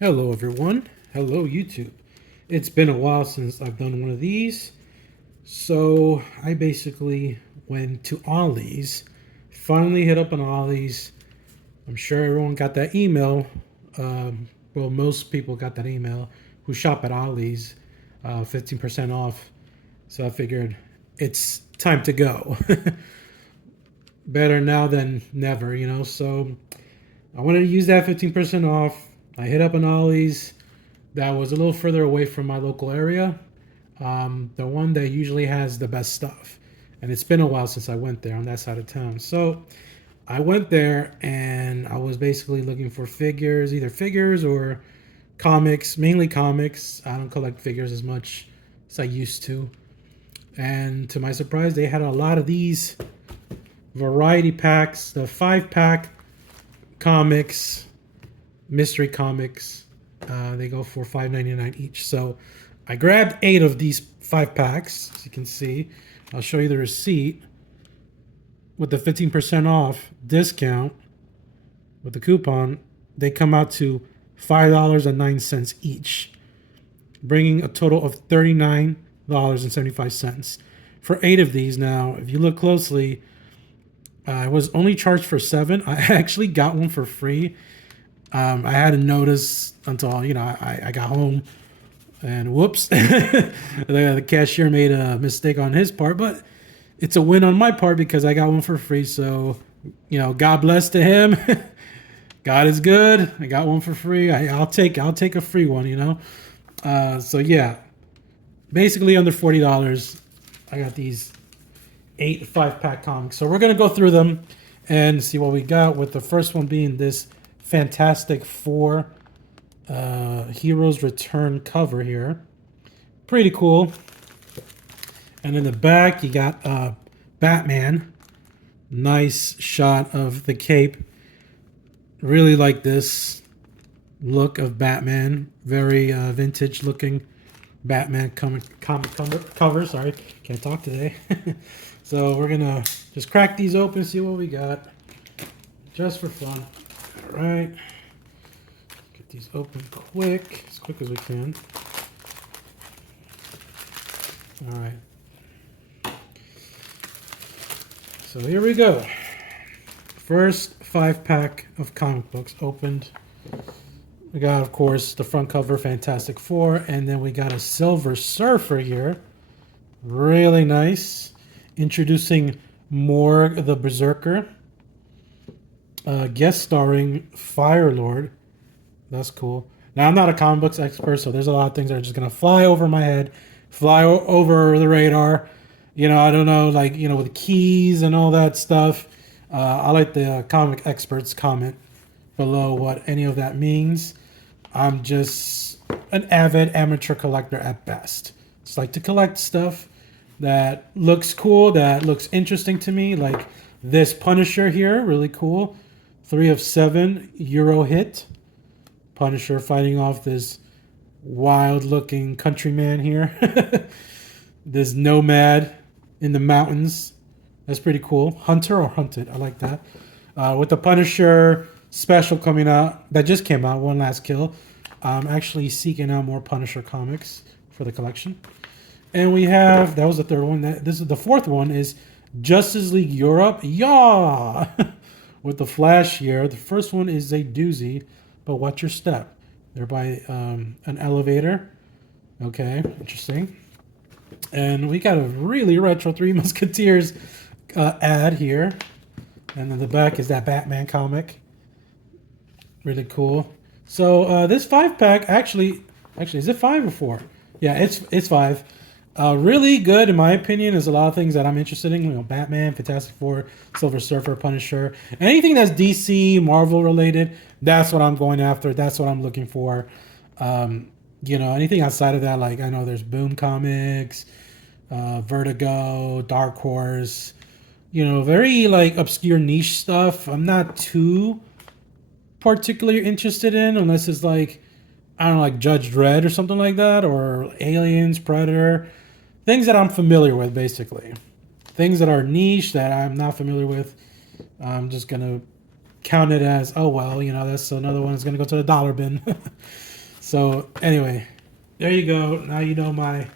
Hello everyone. Hello YouTube. It's been a while since I've done one of these. So I basically went to Ollie's. Finally hit up on Ollie's. I'm sure everyone got that email. Well, most people got that email who shop at Ollie's. 15% off. So I figured it's time to go. Better now than never, you know. So I wanted to use that 15% off. I hit up on Ollie's that was a little further away from my local area. The one that usually has the best stuff. And it's been a while since I went there on that side of town. So I went there and I was basically looking for figures, either figures or comics, mainly comics. I don't collect figures as much as I used to. And to my surprise, they had a lot of these variety packs, the 5-pack comics, mystery comics. They go for $5.99 each. So I grabbed 8 of these 5 packs. As you can see, I'll show you the receipt with the 15% off discount with the coupon. They come out to $5.09 each, bringing a total of $39.75 for 8 of these. Now, if you look closely, I was only charged for 7. I actually got one for free. I hadn't noticed until I got home, and whoops, the cashier made a mistake on his part. But it's a win on my part because I got one for free. So God bless to him. God is good. I got one for free. I'll take a free one. So yeah, basically under $40. I got these 8 5-pack comics. So we're gonna go through them and see what we got. With the first one being this Fantastic Four Heroes Return cover here. Pretty cool. And in the back, you got Batman. Nice shot of the cape. Really like this look of Batman. Very vintage looking Batman comic cover. Sorry, can't talk today. So we're gonna just crack these open, see what we got, just for fun. All right, get these open as quick as we can. All right, so here we go. First 5-pack of comic books opened. We got, of course, the front cover, Fantastic Four, and then we got a Silver Surfer here. Really nice. Introducing Morg the Berserker. Guest starring Firelord. That's cool. Now, I'm not a comic books expert, so there's a lot of things that are just going to fly over my head, fly over the radar. I don't know, with keys and all that stuff. I'll let the comic experts comment below what any of that means. I'm just an avid amateur collector at best. Just like to collect stuff that looks cool, that looks interesting to me, like this Punisher here, really cool. 3 of 7 Euro hit. Punisher fighting off this wild-looking countryman here. This nomad in the mountains. That's pretty cool. Hunter or hunted, I like that. With the Punisher special coming out, that just came out, One Last Kill. I'm actually seeking out more Punisher comics for the collection. And we have, that was the third one. This is the fourth one, is Justice League Europe. Yeah! With the Flash here. The first one is a doozy, but watch your step. They're by an elevator. Okay, interesting. And we got a really retro Three Musketeers ad here. And then the back is that Batman comic. Really cool. So this 5-pack, actually, is it 5 or 4? Yeah, it's 5. Really good, in my opinion. There's a lot of things that I'm interested in. Batman, Fantastic Four, Silver Surfer, Punisher. Anything that's DC, Marvel related, that's what I'm going after. That's what I'm looking for. Anything outside of that, like I know there's Boom Comics, Vertigo, Dark Horse. Very obscure niche stuff. I'm not too particularly interested in, unless it's I don't know, like Judge Dredd or something like that, or Aliens, Predator. Things that I'm familiar with, basically. Things that are niche that I'm not familiar with, I'm just going to count it as, oh well, that's another one that's gonna go to the dollar bin. So anyway, there you go. Now you know my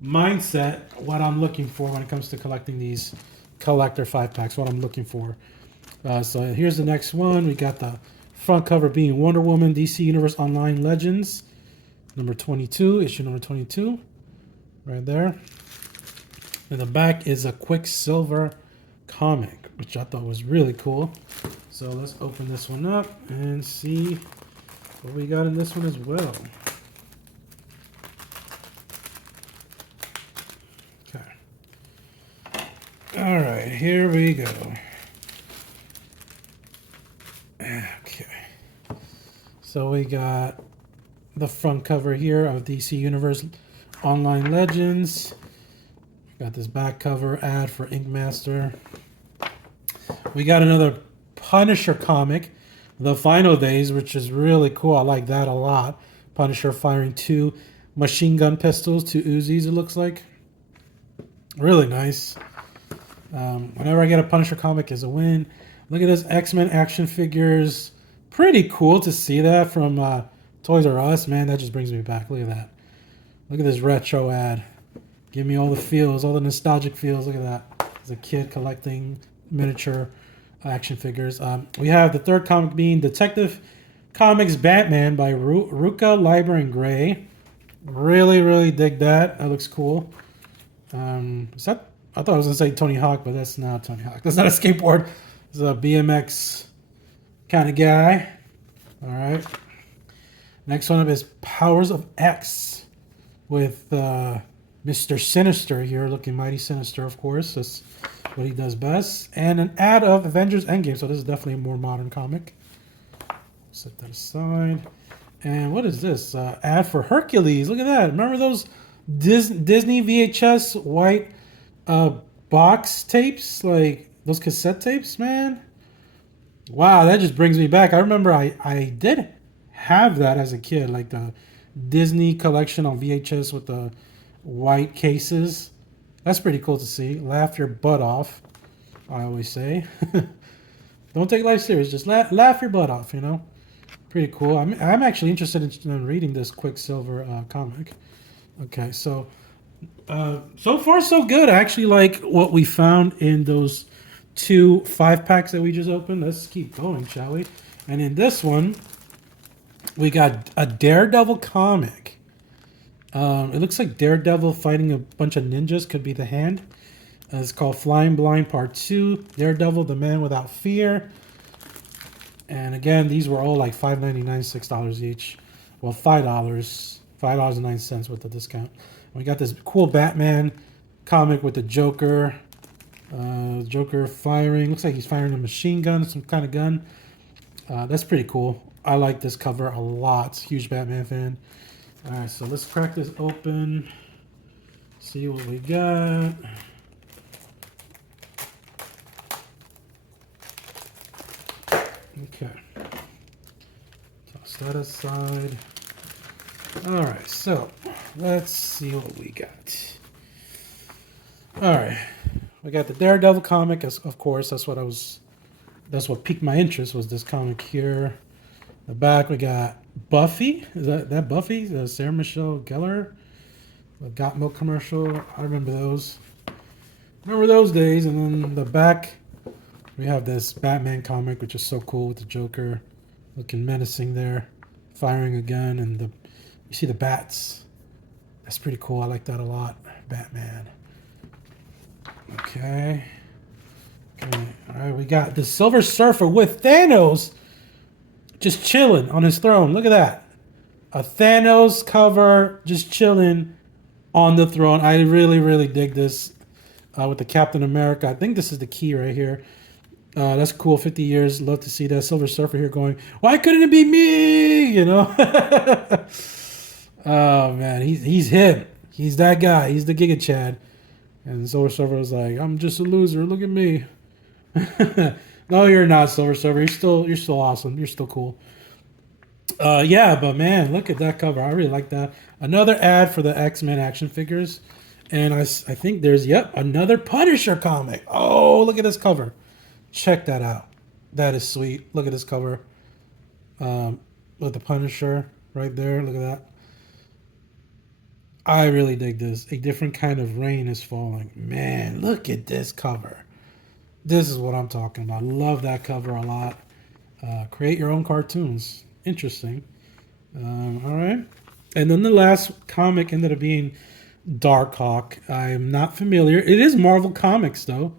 mindset, what I'm looking for when it comes to collecting these collector 5-packs, what I'm looking for. So here's the next one. We got the front cover being Wonder Woman DC Universe Online Legends, number 22, issue number 22, right there. And the back is a Quicksilver comic, which I thought was really cool. So let's open this one up and see what we got in this one as well. Okay. All right, here we go. Okay. So we got the front cover here of DC Universe Online Legends. We got this back cover ad for Ink Master. We got another Punisher comic, The Final Days, which is really cool. I like that a lot. Punisher firing 2 machine gun pistols, 2 Uzis, it looks like. Really nice. Whenever I get a Punisher comic, is a win. Look at this X-Men action figures. Pretty cool to see that from Toys R Us. Man, that just brings me back. Look at that. Look at this retro ad. Give me all the feels, all the nostalgic feels. Look at that. As a kid collecting miniature action figures. We have the third comic being Detective Comics Batman by Ruka, Leiber, and Gray. Really, really dig that. That looks cool. Is that? I thought I was gonna say Tony Hawk, but that's not Tony Hawk. That's not a skateboard. It's a BMX kind of guy. All right. Next one up is Powers of X with Mr. Sinister here, looking mighty sinister, of course. That's what he does best. And an ad of Avengers Endgame. So this is definitely a more modern comic. Set that aside. And what is this? Ad for Hercules. Look at that. Remember those Disney VHS white box tapes? Like those cassette tapes, man? Wow, that just brings me back. I remember I did have that as a kid. Like the Disney collection on VHS with the white cases. That's pretty cool to see. Laugh your butt off, I always say. Don't take life serious. Just laugh your butt off, Pretty cool. I'm actually interested in reading this Quicksilver comic. Okay, so so far so good. I actually like what we found in those 2 5-packs that we just opened. Let's keep going, shall we? And in this one, we got a Daredevil comic. It looks like Daredevil fighting a bunch of ninjas. Could be the Hand. It's called Flying Blind Part 2. Daredevil, the Man Without Fear. And again, these were all like $5.99, $6 each. Well, $5. $5.09 with the discount. We got this cool Batman comic with the Joker. Joker firing. Looks like he's firing a machine gun, some kind of gun. That's pretty cool. I like this cover a lot. Huge Batman fan. All right, so let's crack this open. See what we got. Okay. Toss that aside. All right, so let's see what we got. All right, we got the Daredevil comic, of course. That's what piqued my interest, was this comic here. The back, we got Buffy. Is that Buffy? Sarah Michelle Gellar. The Got Milk commercial. I remember those. Remember those days. And then the back, we have this Batman comic, which is so cool with the Joker looking menacing there, firing a gun, and you see the bats. That's pretty cool. I like that a lot. Batman. Okay. All right, we got the Silver Surfer with Thanos just chilling on his throne. Look at that. A Thanos cover just chilling on the throne. I really, really dig this with the Captain America. I think this is the key right here. That's cool. 50 years. Love to see that Silver Surfer here going, why couldn't it be me? Oh, man. He's him. He's that guy. He's the Giga Chad. And Silver Surfer was like, I'm just a loser. Look at me. No, you're not, Silver Surfer. You're still awesome. You're still cool. Yeah, but man, look at that cover. I really like that. Another ad for the X-Men action figures. And I think there's, another Punisher comic. Oh, look at this cover. Check that out. That is sweet. Look at this cover. With the Punisher right there. Look at that. I really dig this. A different kind of rain is falling. Man, look at this cover. This is what I'm talking about. Love that cover a lot. Create your own cartoons. Interesting. All right. And then the last comic ended up being Darkhawk. I'm not familiar. It is Marvel Comics, though.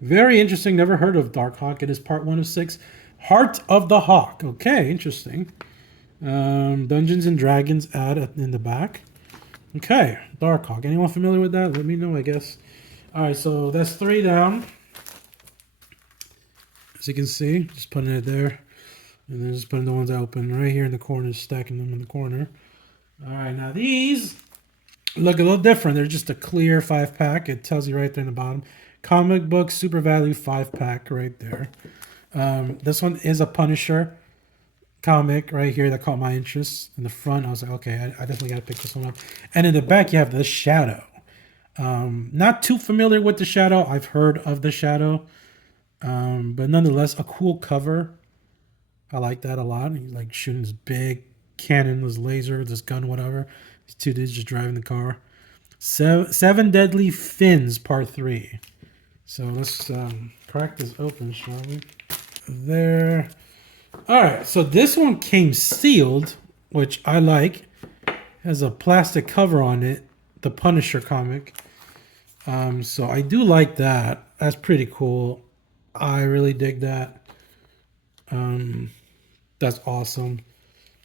Very interesting. Never heard of Darkhawk. It is part 1 of 6. Heart of the Hawk. Okay, interesting. Dungeons and Dragons ad in the back. Okay, Darkhawk. Anyone familiar with that? Let me know, I guess. All right, so that's 3 down. As you can see, just putting it there. And then just putting the ones open right here in the corner, stacking them in the corner. All right, now these look a little different. They're just a clear 5-pack. It tells you right there in the bottom. Comic book super value 5-pack right there. This one is a Punisher comic right here that caught my interest. In the front, I was like, okay, I definitely got to pick this one up. And in the back, you have the Shadow. Not too familiar with the Shadow. I've heard of the Shadow. But nonetheless, a cool cover. I like that a lot. He's like shooting this big cannon, this laser, this gun, whatever. These 2 dudes just driving the car. Seven Deadly Fins, part 3. So let's crack this open, shall we? There. All right. So this one came sealed, which I like. Has a plastic cover on it. The Punisher comic. So I do like that. That's pretty cool. I really dig that. That's awesome.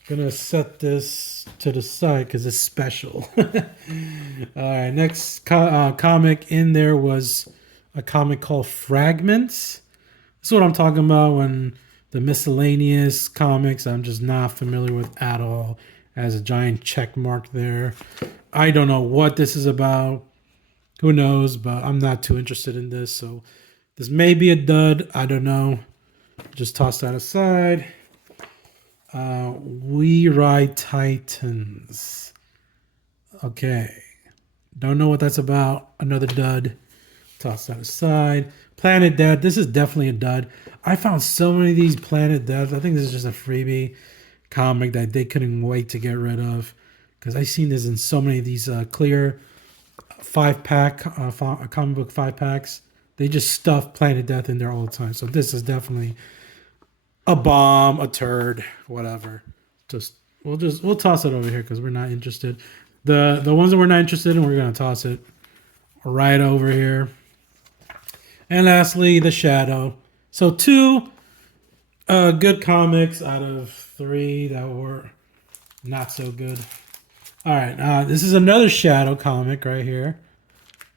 Gonna set this to the side because it's special. All right, next comic in there was a comic called Fragments. That's what I'm talking about when the miscellaneous comics I'm just not familiar with at all. Has a giant check mark there. I don't know what this is about. Who knows, but I'm not too interested in this. So this may be a dud. I don't know. Just toss that aside. We Ride Titans. Okay. Don't know what that's about. Another dud. Toss that aside. Planet Dead. This is definitely a dud. I found so many of these Planet Deads. I think this is just a freebie comic that they couldn't wait to get rid of. Because I've seen this in so many of these clear 5-pack, comic book 5-packs. They just stuff Planet Death in there all the time. So this is definitely a bomb, a turd, whatever. We'll toss it over here because we're not interested. The ones that we're not interested in, we're gonna toss it right over here. And lastly, the Shadow. So 2 good comics out of 3 that were not so good. All right, this is another Shadow comic right here.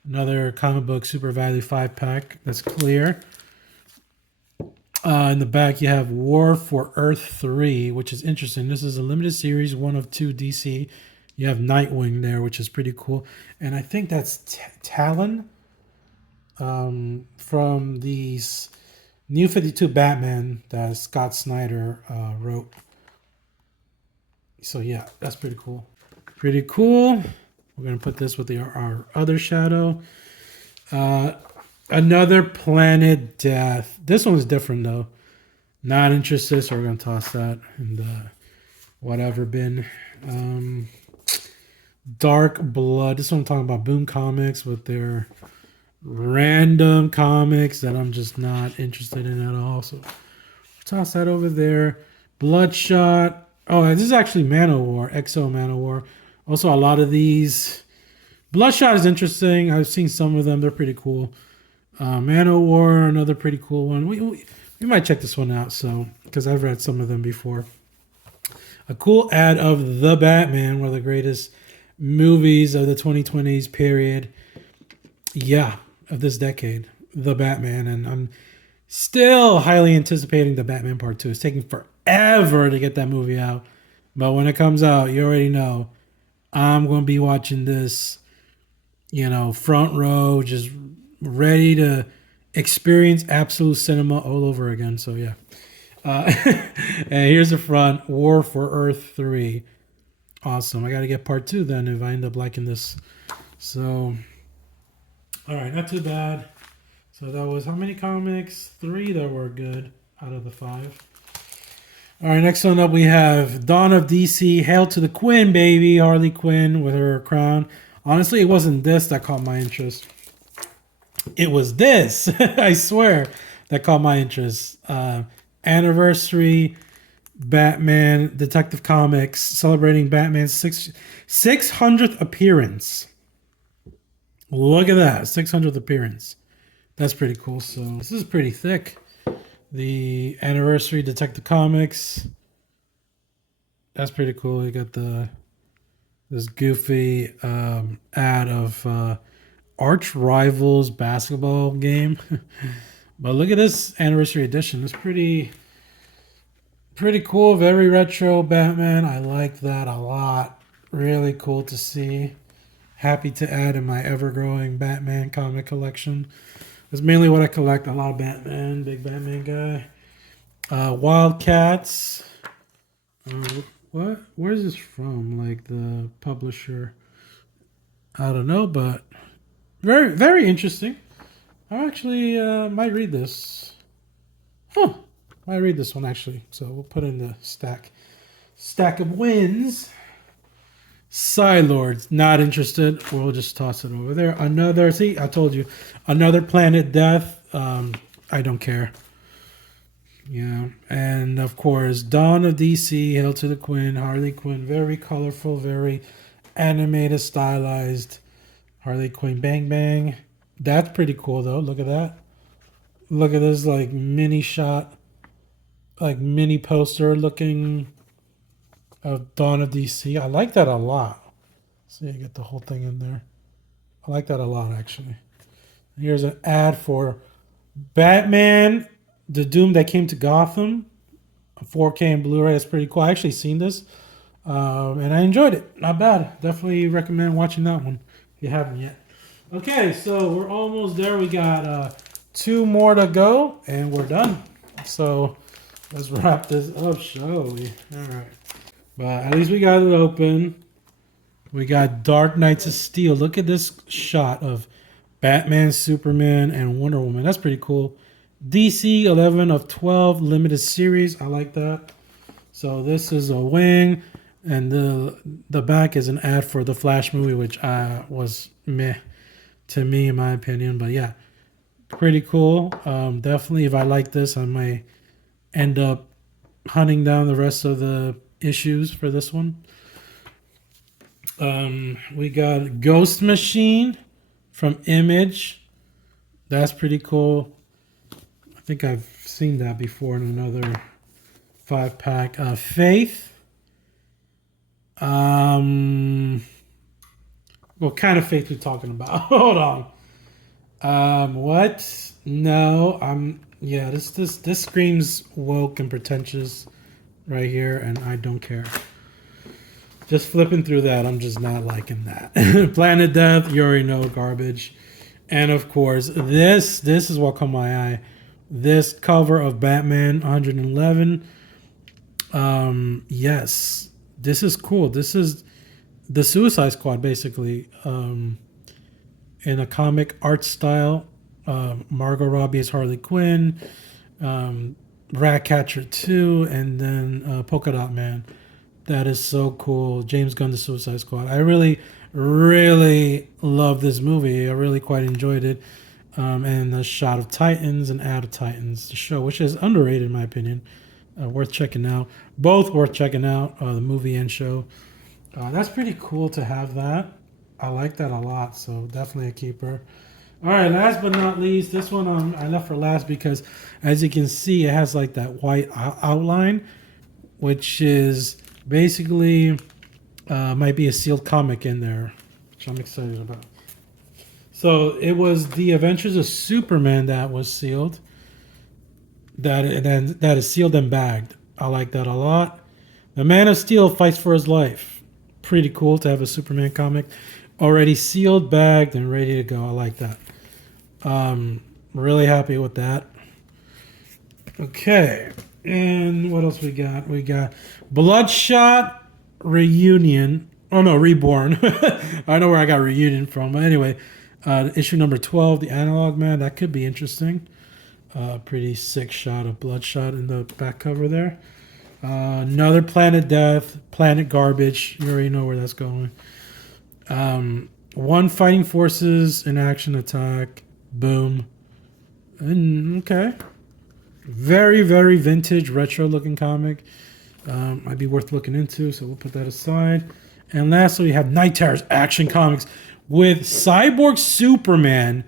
Another comic book super value 5-pack that's clear. In the back, you have War for Earth 3, which is interesting. This is a limited series, 1 of 2 DC. You have Nightwing there, which is pretty cool. And I think that's Talon from the New 52 Batman that Scott Snyder wrote. So, yeah, that's pretty cool. Pretty cool. We're going to put this with our other Shadow. Another Planet Death. This one's different though. Not interested, so we're gonna toss that in the whatever bin. Dark Blood. This one I'm talking about. Boom Comics with their random comics that I'm just not interested in at all. So toss that over there. Bloodshot. Oh, this is actually Manowar. XO Manowar. Also, a lot of these. Bloodshot is interesting. I've seen some of them. They're pretty cool. Manowar, another pretty cool one. We might check this one out, so because I've read some of them before. A cool ad of The Batman, one of the greatest movies of the 2020s period. Yeah, of this decade, The Batman, and I'm still highly anticipating The Batman Part 2. It's taking forever to get that movie out, but when it comes out, you already know I'm going to be watching this, front row, just ready to experience absolute cinema all over again. So yeah. And here's the front. War for Earth 3. Awesome. I got to get part 2 then if I end up liking this. So, all right, not too bad. So that was how many comics? 3 that were good. out of the 5. All right, next one up we have Dawn of DC. Hail to the Queen, baby. Harley Quinn with her crown. Honestly, it wasn't this that caught my interest. It was this, I swear, that caught my interest. Anniversary Batman Detective Comics celebrating Batman's 600th appearance. Look at that, 600th appearance. That's pretty cool. So this is pretty thick. The Anniversary Detective Comics. That's pretty cool. You got this goofy ad of arch rivals basketball game. But look at this Anniversary Edition. It's pretty cool. Very retro Batman. I like that a lot. Really cool to see. Happy to add in my ever-growing Batman comic collection. That's mainly what I collect. A lot of Batman. Big Batman guy. Wildcats. What? Where is this from? Like the publisher? I don't know, but very, very interesting. I actually might read this. Huh. Might read this one actually. So we'll put in the stack of wins. Psylords, not interested. We'll just toss it over there. Another, see, I told you, another Planet Death. I don't care. Yeah, and of course, Dawn of DC, Hail to the Queen, Harley Quinn, very colorful, very animated, stylized. Harley Quinn, bang bang. That's pretty cool though. Look at that. Look at this like mini shot, like mini poster looking of Dawn of DC. I like that a lot. See, I get the whole thing in there. I like that a lot, actually. Here's an ad for Batman, the Doom that came to Gotham, 4K and Blu-ray. That's pretty cool. I actually seen this, and I enjoyed it. Not bad. Definitely recommend watching that one if you haven't yet. Okay, so we're almost there. We got 2 more to go, and we're done. So let's wrap this up, shall we? All right. But at least we got it open. We got Dark Knights of Steel. Look at this shot of Batman, Superman, and Wonder Woman. That's pretty cool. DC 11 of 12 limited series. I like that. So this is a wing, and the back is an ad for the Flash movie, which was meh to me in my opinion. But yeah, pretty cool. Definitely, if I like this, I might end up hunting down the rest of the issues for this one. We got Ghost Machine from Image. That's pretty cool. I think I've seen that before in another 5-pack. Faith. What kind of faith we talking about? Hold on. What? No. Yeah. This screams woke and pretentious right here, and I don't care. Just flipping through that, I'm just not liking that. Planet Death, you already know, garbage. And of course, this is what caught my eye. This cover of Batman 111. Yes, this is cool. This is the Suicide Squad, basically, in a comic art style. Margot Robbie is Harley Quinn. Ratcatcher 2, and then Polka Dot Man. That is so cool. James Gunn, The Suicide Squad. I really, really love this movie. I really quite enjoyed it. And the shot of Titans and Ad of Titans, the show, which is underrated in my opinion. Worth checking out. Both worth checking out, the movie and show. That's pretty cool to have that. I like that a lot, so definitely a keeper. All right, last but not least, this one I left for last because, as you can see, it has like that white outline, which is basically might be a sealed comic in there, which I'm excited about. So it was the Adventures of Superman that was sealed. That is sealed and bagged. I like that a lot. The Man of Steel fights for his life. Pretty cool to have a Superman comic already sealed, bagged, and ready to go. I like that. Really happy with that. Okay, and what else we got? We got Bloodshot Reunion. Oh no, Reborn. I know where I got Reunion from, but anyway, issue number 12, the Analog Man. That could be interesting. Pretty sick shot of Bloodshot in the back cover there. Another Planet Death, Planet Garbage. You already know where that's going. One Fighting Forces in Action Attack. Boom. Okay. Very, very vintage, retro looking comic. Might be worth looking into, so we'll put that aside. And lastly, we have Night Terrors Action Comics with Cyborg Superman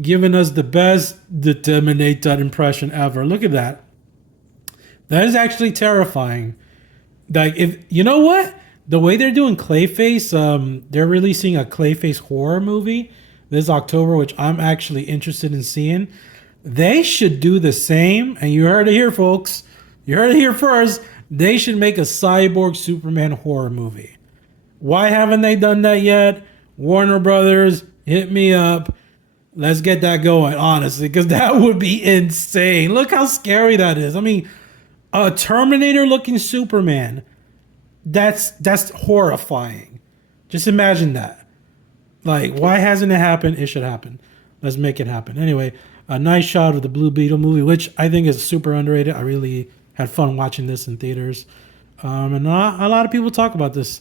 giving us the best Determinator impression ever. Look at that. That is actually terrifying. Like, if you know what, the way they're doing Clayface, they're releasing a Clayface horror movie this October, which I'm actually interested in seeing. They should do the same, and you heard it here, folks. You heard it here first. They should make a Cyborg Superman horror movie. Why haven't they done that yet? Warner Brothers, hit me up. Let's get that going, honestly, because that would be insane. Look how scary that is. I mean, a Terminator-looking Superman. That's horrifying. Just imagine that. Like, why hasn't it happened? It should happen. Let's make it happen. Anyway, a nice shot of the Blue Beetle movie, which I think is super underrated. I really had fun watching this in theaters. And a lot of people talk about this.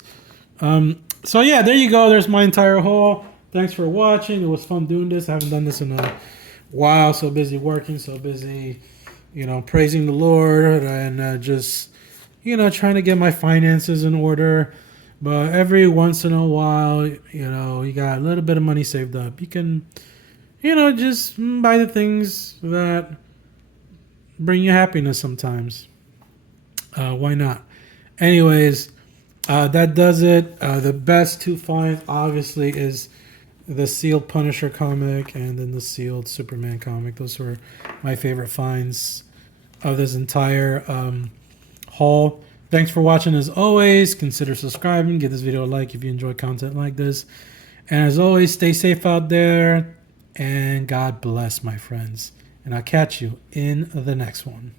So yeah, there you go. There's my entire haul. Thanks for watching. It was fun doing this. I haven't done this in a while. So busy working, so busy, praising the Lord and just, trying to get my finances in order. But every once in a while, you got a little bit of money saved up. You can, just buy the things that bring you happiness sometimes. Why not? Anyways, that does it. The best two finds, obviously, is the sealed Punisher comic and then the sealed Superman comic. Those were my favorite finds of this entire haul. Thanks for watching as always. Consider subscribing. Give this video a like if you enjoy content like this. And as always, stay safe out there. And God bless, my friends. And I'll catch you in the next one.